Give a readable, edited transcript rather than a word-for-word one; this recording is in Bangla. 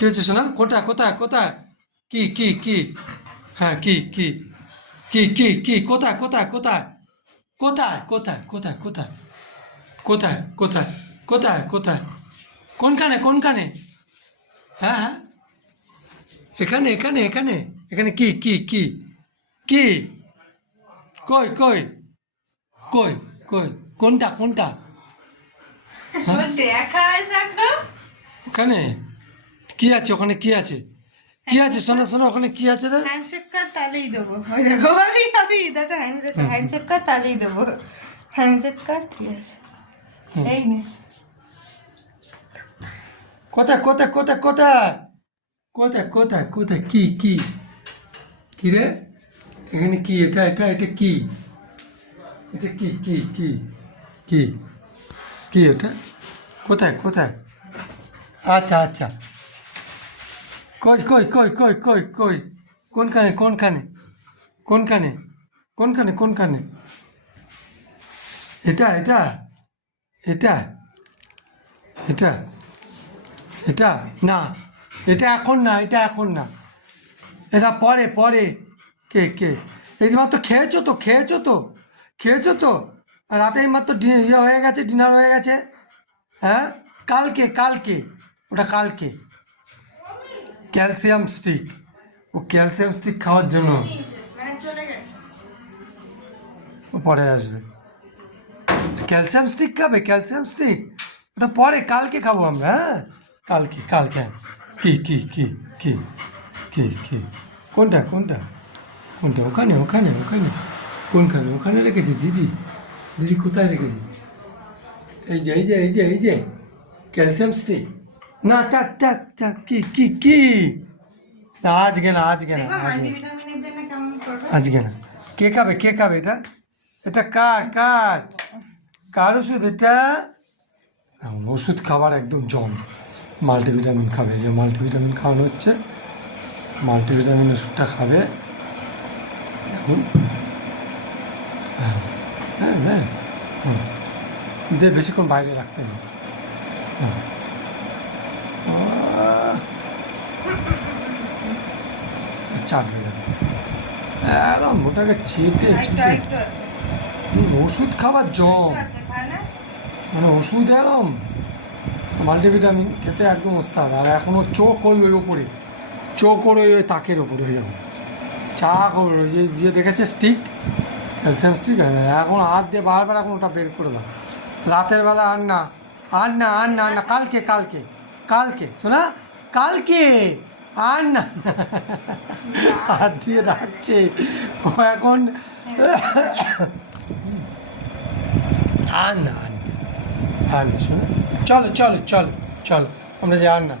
কি হচ্ছে শোনা? কোথায় কোথায় কোথায়? কি? হ্যাঁ কি কোথায় কোথায় কোথায় কোথায় কোথায় কোথায় কোথায় কোথায় কোথায় কোথায় কোথায় কোনখানে? হ্যাঁ হ্যাঁ, এখানে কি? কই? কই কই কোনটা? হ্যাঁ দেখায় দেখো। ওখানে কি আছে? ওখানে কি আছে? কি আছে? শোনো ওখানে কি আছে রে? হ্যান্ডশেক কর তাহলেই দেবো। ওই দেখো ভাবি দেখো হ্যান্ডশেক কর তাহলেই দেবো। হ্যান্ডশেক কর, ঠিক আছে। এই নে। কোথায় কি রে? এখানে কি? এটা কি? এটা কি কি এটা? কোথায়? আচ্ছা কই কোনখানে? এটা এটা এটা এটা এটা না, এটা এখন না, এটা পরে। কে? এই মাত্র খেয়েছো তো? আর রাতে এই মাত্র হয়ে গেছে, ডিনার হয়ে গেছে। হ্যাঁ, কালকে ওটা কালকে। ক্যালসিয়াম স্টিক, ও ক্যালসিয়াম স্টিক খাওয়ার জন্য মানে চলে গেছে। ও পরে আসবে। ক্যালসিয়াম স্টিক খাবে? ক্যালসিয়াম স্টিক ওটা পরে, কালকে খাবো আমরা। হ্যাঁ কালকে। কি কোনটা? ওখানে ওখানে রেখেছি। দিদি কোথায় রেখেছি? এই যে ক্যালসিয়াম স্টিক। না থাক কি আজকে না দেখো মাল্টিভিটামিনের জন্য কেমন করবে। আজকে না। কে খাবে এটা কার ওষুধ এটা? ওষুধ খাবার একদম জম। মাল্টিভিটামিন খাবে, যে মাল্টিভিটামিন খাওয়ানো হচ্ছে, মাল্টিভিটামিন ওষুধটা খাবে এখন। হ্যাঁ দিয়ে বেশিক্ষণ বাইরে রাখতে নেই। চাটবে যাবে একদম ওটাকে চেটে একটু আছে। ওষুধ খাবার জম। একটু আছে, খায় না? মানে ওষুধ একদম মাল্টিভিটামিন খেতে একদম ওস্তাদ। আর এখনও চোখ ওই ওপরে, ওই তাকের ওপরে হয়ে যাবে। চা করবে ওই যে দেখেছে স্টিক, ক্যালসিয়াম স্টিক, এখন হাত দিয়ে বারবার এখন ওটা বের করে দাও। রাতের বেলা আর না কালকে শোনা, কালকে আর না হাত দিয়ে ডাকছে ও এখন। আর না শোনা, চলো আমরা যে আর না